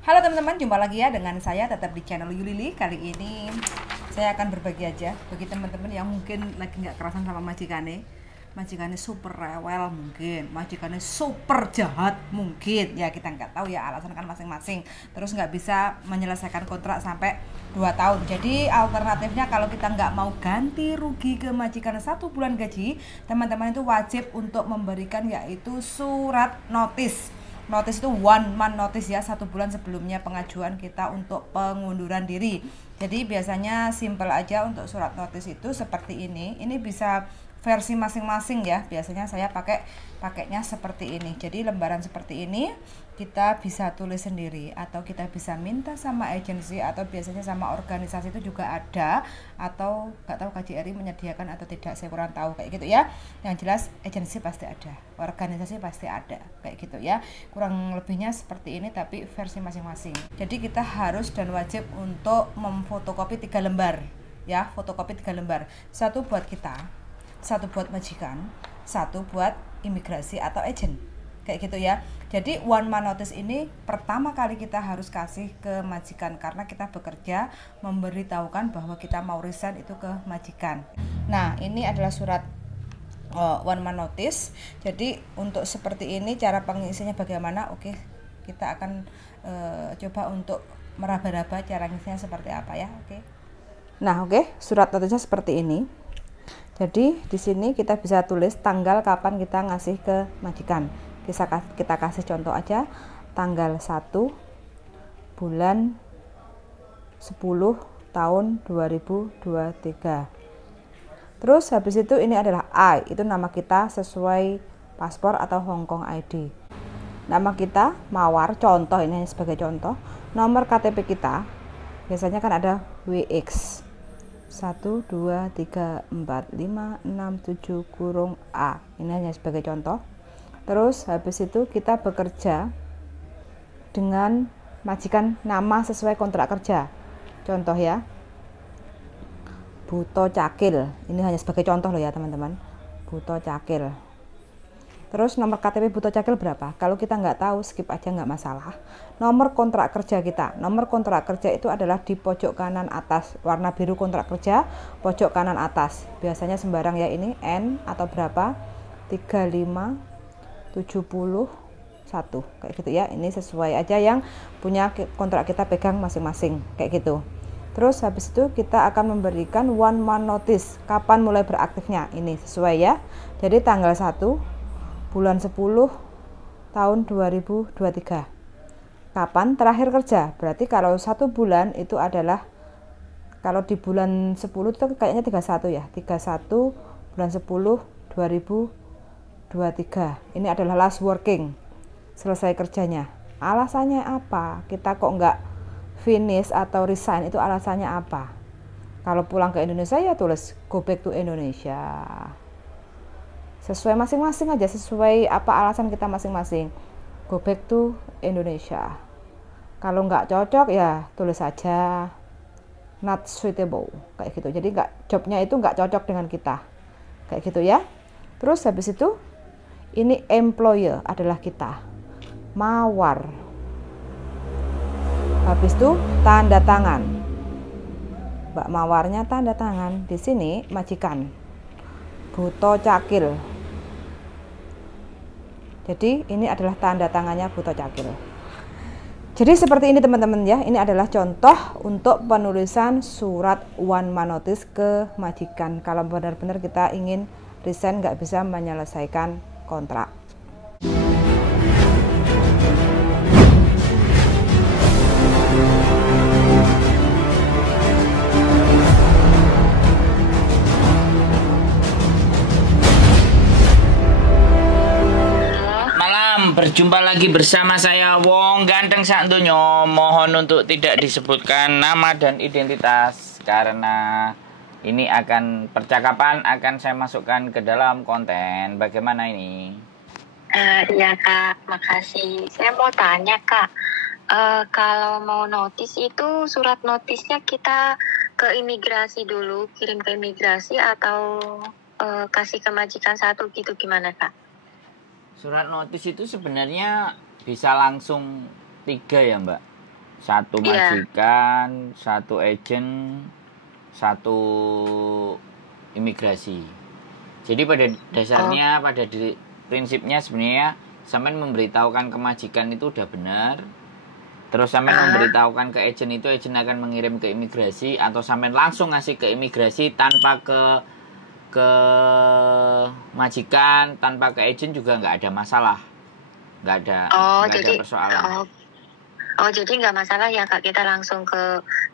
Halo teman-teman, jumpa lagi ya dengan saya tetap di channel Yulili. Kali ini saya akan berbagi aja bagi teman-teman yang mungkin lagi nggak kerasan sama majikannya super rewel mungkin, majikannya super jahat mungkin, ya kita nggak tahu ya, alasan kan masing-masing. Terus nggak bisa menyelesaikan kontrak sampai 2 tahun. Jadi alternatifnya kalau kita nggak mau ganti rugi ke majikan 1 bulan gaji, teman-teman itu wajib untuk memberikan yaitu surat notis. Notis itu 1 month notice ya, 1 bulan sebelumnya pengajuan kita untuk pengunduran diri. Jadi biasanya simple aja untuk surat notis itu seperti ini. Ini bisa versi masing-masing ya. Biasanya saya pakainya seperti ini. Jadi lembaran seperti ini kita bisa tulis sendiri atau kita bisa minta sama agensi atau biasanya sama organisasi itu juga ada, atau nggak tahu KJRI menyediakan atau tidak, saya kurang tahu kayak gitu ya. Yang jelas agensi pasti ada, organisasi pasti ada kayak gitu ya. Kurang lebihnya seperti ini tapi versi masing-masing. Jadi kita harus dan wajib untuk memfotokopi 3 lembar ya, fotokopi 3 lembar. Satu buat kita, satu buat majikan, satu buat imigrasi atau agent kayak gitu ya. Jadi 1 month notice ini pertama kali kita harus kasih ke majikan karena kita bekerja memberitahukan bahwa kita mau resign itu ke majikan. Nah, ini adalah surat 1 month notice. Jadi untuk seperti ini cara pengisinya bagaimana? Oke, kita akan coba untuk meraba-raba cara ngisinya seperti apa ya. Nah, surat notisnya seperti ini. Jadi di sini kita bisa tulis tanggal kapan kita ngasih ke majikan. Kita kasih contoh aja, tanggal 1 bulan 10 tahun 2023. Terus habis itu ini adalah I, itu nama kita sesuai paspor atau Hong Kong ID. Nama kita Mawar, contoh ini sebagai contoh. Nomor KTP kita biasanya kan ada WX 1, 2, 3, 4, 5, 6, 7 kurung A. Ini hanya sebagai contoh. Terus habis itu kita bekerja dengan majikan nama sesuai kontrak kerja. Contoh ya, Buto Cakil. Ini hanya sebagai contoh loh ya teman-teman. Buto Cakil. Terus nomor KTP Buto Cakil berapa? Kalau kita nggak tahu, skip aja, nggak masalah. Nomor kontrak kerja kita. Nomor kontrak kerja itu adalah di pojok kanan atas. Warna biru kontrak kerja, pojok kanan atas. Biasanya sembarang ya, ini N atau berapa? 3571 kayak gitu ya. Ini sesuai aja yang punya kontrak kita pegang masing-masing kayak gitu. Terus habis itu kita akan memberikan 1 month notice, kapan mulai beraktifnya. Ini sesuai ya. Jadi tanggal 1 bulan 10 tahun 2023. Kapan terakhir kerja? Berarti kalau 1 bulan itu adalah, kalau di bulan 10 itu kayaknya 31 ya. 31 bulan 10 2023. Ini adalah last working, selesai kerjanya. Alasannya apa? Kita kok nggak finish atau resign, itu alasannya apa? Kalau pulang ke Indonesia ya tulis go back to Indonesia. Sesuai masing-masing aja, sesuai apa alasan kita masing-masing. Go back to Indonesia. Kalau nggak cocok ya tulis aja not suitable kayak gitu. Jadi jobnya itu nggak cocok dengan kita kayak gitu ya. Terus habis itu ini employer adalah kita, Mawar. Habis itu tanda tangan, Mbak Mawarnya tanda tangan. Di sini majikan, Buto Cakil. Jadi ini adalah tanda tangannya Buto Cakil. Jadi seperti ini teman-teman ya. Ini adalah contoh untuk penulisan surat 1 month notice ke majikan. Kalau benar-benar kita ingin resign, nggak bisa menyelesaikan kontrak. Berjumpa lagi bersama saya Wong Ganteng sak donya. Mohon untuk tidak disebutkan nama dan identitas karena ini percakapan akan saya masukkan ke dalam konten. Bagaimana ini? Iya Kak, makasih. Saya mau tanya Kak, kalau mau notis itu surat notisnya kita ke imigrasi dulu, kirim ke imigrasi atau kasih ke majikan satu gitu, gimana Kak? Surat notis itu sebenarnya bisa langsung 3 ya Mbak. 1 majikan, 1 agent, 1 imigrasi. Jadi pada dasarnya, pada prinsipnya sebenarnya sampean memberitahukan ke majikan itu udah benar. Terus sampean memberitahukan ke agent itu, agent akan mengirim ke imigrasi, atau sampean langsung ngasih ke imigrasi tanpa ke majikan, tanpa ke agent juga nggak ada masalah. Nggak ada persoalan. Jadi nggak masalah ya Kak, kita langsung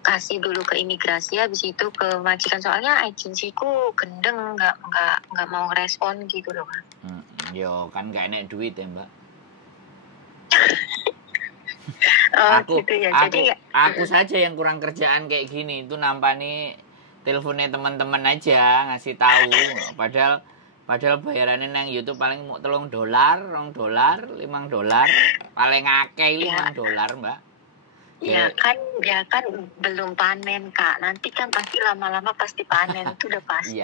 kasih dulu ke imigrasi, habis itu ke majikan, soalnya agensiku gendeng, nggak mau ngerespon gitu loh. Yo kan nggak enak duit ya Mbak. Aku saja yang kurang kerjaan kayak gini, itu nampani teleponnya teman-teman aja ngasih tahu, padahal bayarannya nang YouTube paling mau $3, $2, $5, paling akeh $5 Mbak. Ya kan belum panen Kak, nanti kan pasti lama-lama pasti panen, itu udah pasti.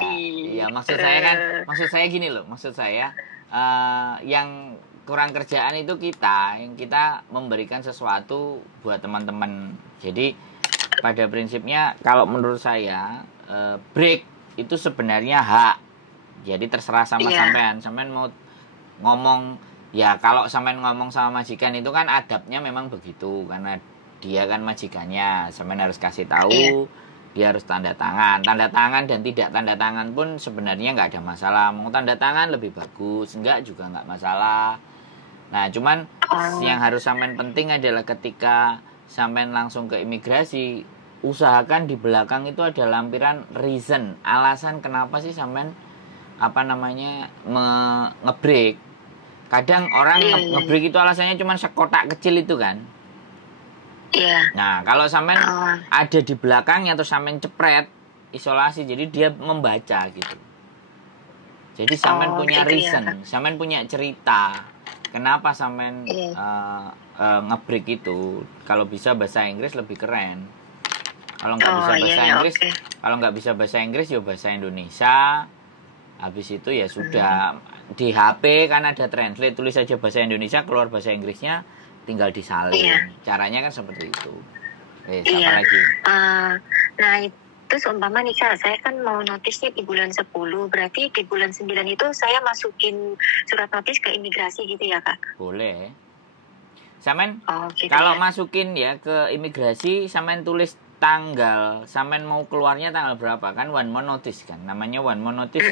Iya maksud saya gini loh, yang kurang kerjaan itu yang kita memberikan sesuatu buat teman-teman. Jadi pada prinsipnya kalau menurut saya break itu sebenarnya hak. Jadi terserah sama sampean mau ngomong ya, kalau sampean ngomong sama majikan itu kan adabnya memang begitu, karena dia kan majikannya, sampean harus kasih tahu, dia harus tanda tangan dan tidak tanda tangan pun sebenarnya nggak ada masalah. Mau tanda tangan lebih bagus, enggak juga nggak masalah. Nah, cuman yang harus sampean penting adalah ketika sampean langsung ke imigrasi, usahakan di belakang itu ada lampiran reason, alasan kenapa sih sampean ngebreak. Kadang orang ngebreak itu alasannya cuma sekotak kecil itu kan. Nah, kalau sampean ada di belakangnya atau sampean cepret isolasi, jadi dia membaca gitu. Jadi sampean punya reason, sampean punya cerita. Kenapa sampean ngebreak itu? Kalau bisa bahasa Inggris lebih keren. Kalau nggak bisa bahasa Inggris, kalau nggak bisa bahasa Inggris ya bahasa Indonesia. Habis itu ya sudah, di HP kan ada translate, tulis aja bahasa Indonesia, keluar bahasa Inggrisnya, tinggal disalin. Caranya kan seperti itu. Siapa lagi? Nah itu seumpama nih Kak, saya kan mau notisnya di bulan 10, berarti di bulan 9 itu saya masukin surat notis ke imigrasi gitu ya Kak? Boleh. Sampean kalau masukin ya ke imigrasi, sampean tulis tanggal, sampean mau keluarnya tanggal berapa, kan one more notice kan, namanya one more notice.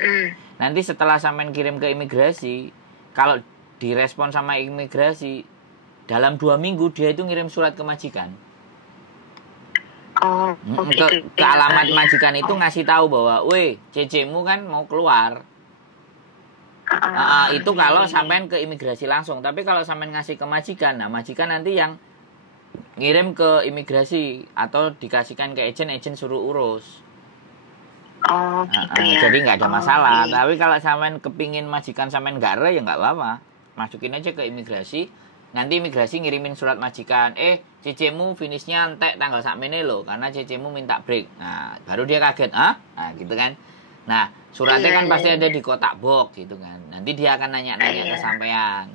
Nanti setelah sampean kirim ke imigrasi, kalau direspon sama imigrasi dalam 2 minggu, dia itu ngirim surat ke majikan. Ke alamat majikan itu ngasih tahu bahwa, weh, CC-mu kan mau keluar. Itu kalau sampean ke imigrasi langsung. Tapi kalau sampean ngasih ke majikan, nah majikan nanti yang ngirim ke imigrasi atau dikasihkan ke agent suruh urus. Jadi nggak ada masalah. Tapi kalau sampean kepingin majikan sampean nggak ya nggak apa-apa, masukin aja ke imigrasi. Nanti imigrasi ngirimin surat majikan, CC-mu finishnya entek tanggal sakmene loh, karena CC-mu minta break. Nah, baru dia kaget, Nah, gitu kan. Nah, suratnya kan pasti ada di kotak box gitu kan. Nanti dia akan nanya-nanya ke sampean.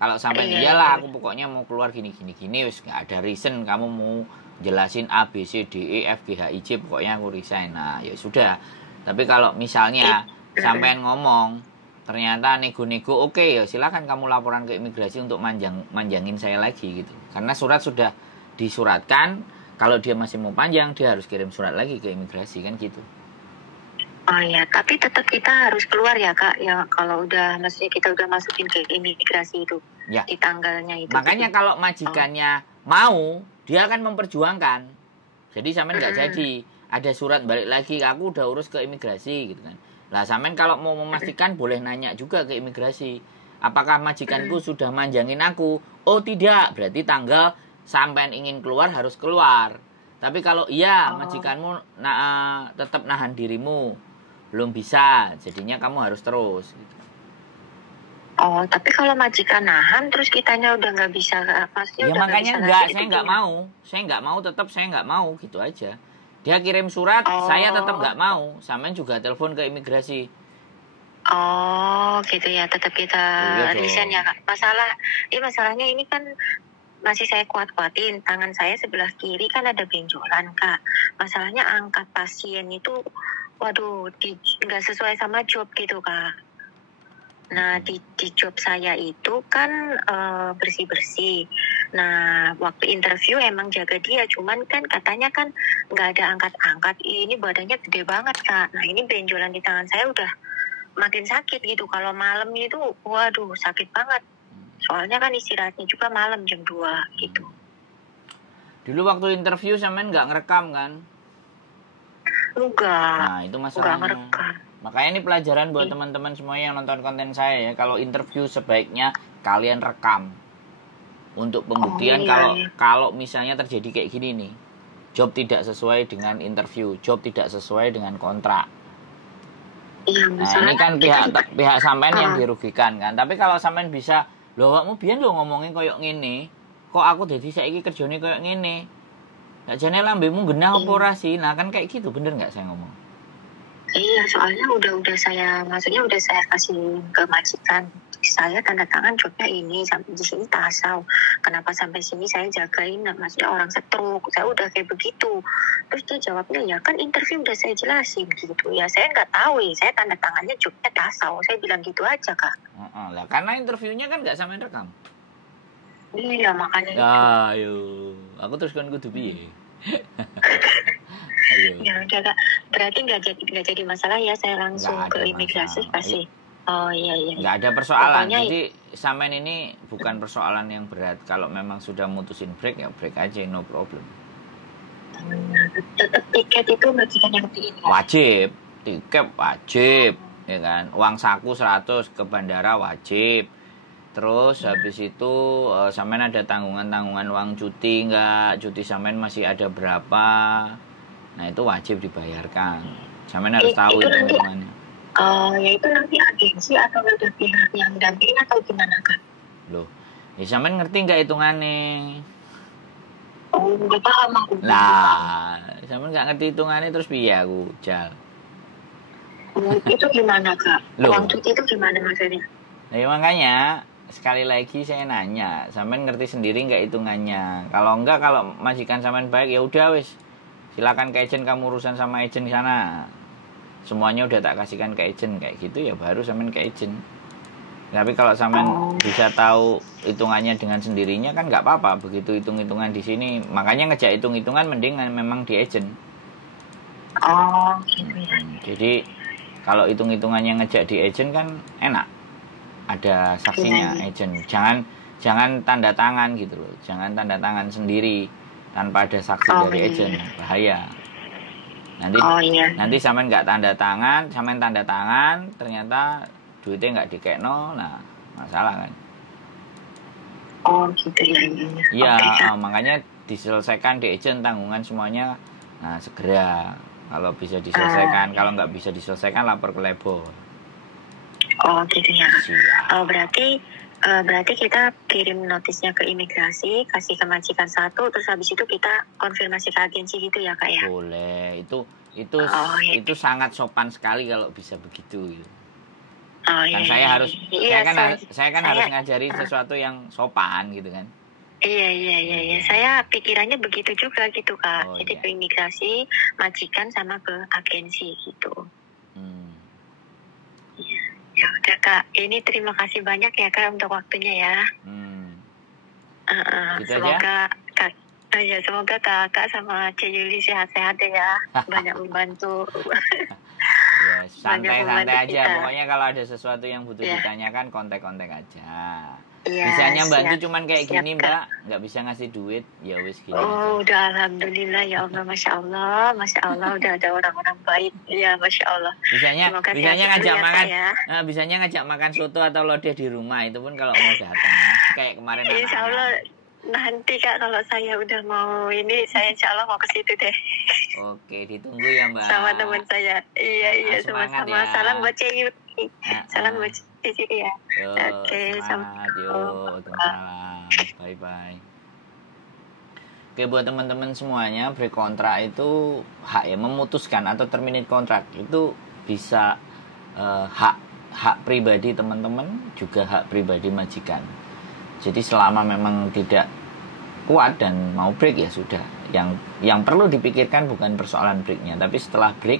Kalau sampean iyalah, aku pokoknya mau keluar gini, wis nggak ada reason, kamu mau jelasin A, B, C, D, E, F, G, H, I, J, pokoknya aku resign. Nah, ya sudah. Tapi kalau misalnya sampean ngomong, ternyata nego-nego, oke, ya silakan kamu laporan ke imigrasi untuk manjangin saya lagi gitu. Karena surat sudah disuratkan, kalau dia masih mau panjang, dia harus kirim surat lagi ke imigrasi kan gitu. Oh ya, tapi tetap kita harus keluar ya Kak, ya kalau maksudnya kita udah masukin ke imigrasi itu, ya, di tanggalnya itu. Makanya kalau majikannya mau, dia akan memperjuangkan. Jadi sampean nggak jadi, ada surat balik lagi, aku udah urus ke imigrasi gitu kan. Lah sampean kalau mau memastikan boleh nanya juga ke imigrasi, apakah majikanku sudah manjangin aku? Oh tidak, berarti tanggal sampean ingin keluar harus keluar. Tapi kalau iya majikanmu tetap nahan dirimu, belum bisa, jadinya kamu harus terus gitu. Tapi kalau majikan nahan terus kitanya udah nggak bisa, pasti ya makanya saya nggak mau, tetap saya nggak mau gitu aja. Dia kirim surat, saya tetap nggak mau. Sampean juga telepon ke imigrasi. Gitu ya, tetap kita resign ya Kak. Masalahnya ini kan masih saya kuat-kuatin. Tangan saya sebelah kiri kan ada benjolan, Kak. Masalahnya angkat pasien itu, waduh, nggak sesuai sama job gitu, Kak. Nah, di job saya itu kan bersih-bersih. Nah, waktu interview emang jaga dia, cuman kan katanya kan nggak ada angkat-angkat. Ini badannya gede banget, Kak. Nah, ini benjolan di tangan saya udah makin sakit gitu. Kalau malam itu, waduh, sakit banget. Soalnya kan istirahatnya juga malam jam 2 gitu. Dulu waktu interview sampean nggak ngerekam kan? Enggak. Nah, itu masalahnya. Enggak ngerekam. Makanya ini pelajaran buat teman-teman semuanya yang nonton konten saya ya. Kalau interview sebaiknya kalian rekam. Untuk pembuktian kalau misalnya terjadi kayak gini nih. Job tidak sesuai dengan interview, job tidak sesuai dengan kontrak. Iya, Nah, ini kan pihak sampean yang dirugikan kan. Tapi kalau sampean bisa, lho awakmu biyen lho ngomongin koyo ngene, kok aku dadi saiki kerjane koyo ngene. Gak jane lambemu genah apa ora sih? Nah, kan kayak gitu, bener nggak saya ngomong? Iya, soalnya udah saya, maksudnya udah saya kasih ke majikan. Saya tanda tangan jobnya ini, sampai di sini tasau. Kenapa sampai sini saya jagain, maksudnya orang stroke. Saya udah kayak begitu. Terus dia jawabnya, ya kan interview udah saya jelasin gitu. Ya saya nggak tahu ya, saya tanda tangannya jobnya tasau. Saya bilang gitu aja, Kak. Lah, karena interviewnya kan nggak sampean rekam. Iya, makanya itu. Ayo, aku terus kan kudu piye? Ayo. Ya udah, Kak. Berarti nggak jadi masalah ya, saya langsung ke imigrasi pasti. Oh iya. Nggak ada persoalan. Pokoknya, jadi sampean ini bukan persoalan yang berat. Kalau memang sudah mutusin break ya break aja, no problem. tetap tiket itu majikan yang tinggi. Wajib, tiket wajib, ya kan. Uang saku 100 ke bandara wajib. Terus habis itu sampean ada tanggungan uang cuti nggak? Cuti sampean masih ada berapa? Nah, itu wajib dibayarkan. Sampean harus tahu hitungannya. Ya itu nanti agensi atau ada pihak yang dampingin atau gimana, Kak? Loh, ya sampean ngerti nggak hitungannya? Oh, nggak paham aku. Lah, sampean nggak ngerti hitungannya terus piye aku jal. Itu gimana, Kak? Loh. Uang cuti itu gimana maksudnya? Nah, ya makanya sekali lagi saya nanya, sampean ngerti sendiri nggak hitungannya? Kalau enggak, kalau majikan sampean baik ya udah wis. Silakan ke agent, kamu urusan sama agent di sana. Semuanya udah tak kasihkan ke agent kayak gitu ya baru sampean ke agent. Tapi kalau sampean bisa tahu hitungannya dengan sendirinya kan nggak apa-apa. Begitu hitung-hitungan di sini, makanya ngejak hitung-hitungan mending memang di agent. Oh, gitu ya. Jadi kalau hitung-hitungannya ngejak di agent kan enak. Ada saksinya agent. Jangan tanda tangan gitu loh. Jangan tanda tangan sendiri tanpa ada saksi dari agent. Bahaya. Nanti sampean nggak tanda tangan, ternyata duitnya nggak dikekno, nah masalah kan. Oh gitu ya. Iya, makanya diselesaikan di agent tanggungan semuanya. Nah segera, kalau bisa diselesaikan, kalau nggak bisa diselesaikan lapor ke labor. Oh gitu ya. Siap. Berarti kita kirim notisnya ke imigrasi, kasih ke majikan 1, terus habis itu kita konfirmasi ke agensi gitu ya, Kak ya? Boleh, itu sangat sopan sekali kalau bisa begitu. Kan saya harus ngajari sesuatu yang sopan gitu kan. Iya. Saya pikirannya begitu juga gitu, Kak. Jadi ke imigrasi, majikan sama ke agensi gitu. Ya udah, Kak. Ini terima kasih banyak ya, Kak, untuk waktunya ya. Gitu semoga aja. Semoga Kakak sama Cik Yuli sehat-sehat ya. Banyak membantu. Ya, santai aja. kita. Pokoknya kalau ada sesuatu yang butuh ditanyakan, kontak-kontak aja. Ya, Bisanya bantu cuman kayak siap, gini, Kak. Mbak. Nggak bisa ngasih duit, ya wis gini. Oh, udah alhamdulillah ya Allah, Masya Allah udah ada orang-orang baik ya, Masya Allah. Bisanya ngajak makan, ya. bisanya ngajak makan soto atau lodeh di rumah, itu pun kalau mau datang. Kayak kemarin. Insya Allah nanti, Kak, kalau saya udah mau ini, saya insya Allah mau ke situ deh. Oke, ditunggu ya, Mbak. Sama teman saya. Iya, sama-sama. Ya. Salam buat Cik Yuli. Salam buat Cik Yuli ya. Oke, semangat. Waalaikumsalam. Bye-bye. Oke, buat teman-teman semuanya, break kontrak itu hak ya, memutuskan atau terminate kontrak itu bisa hak pribadi teman-teman, juga hak pribadi majikan. Jadi selama memang tidak kuat dan mau break ya sudah. Yang perlu dipikirkan bukan persoalan breaknya, tapi setelah break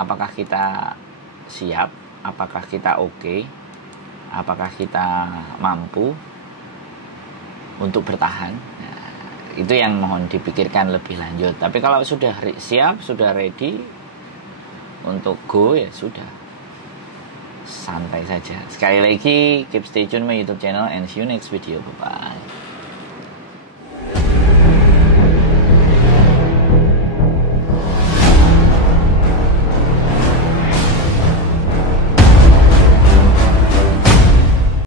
apakah kita siap, apakah kita oke, apakah kita mampu untuk bertahan. Nah, itu yang mohon dipikirkan lebih lanjut. Tapi kalau sudah siap, sudah ready untuk go ya sudah, santai saja. Sekali lagi keep stay tune my YouTube channel and see you next video. Bye bye.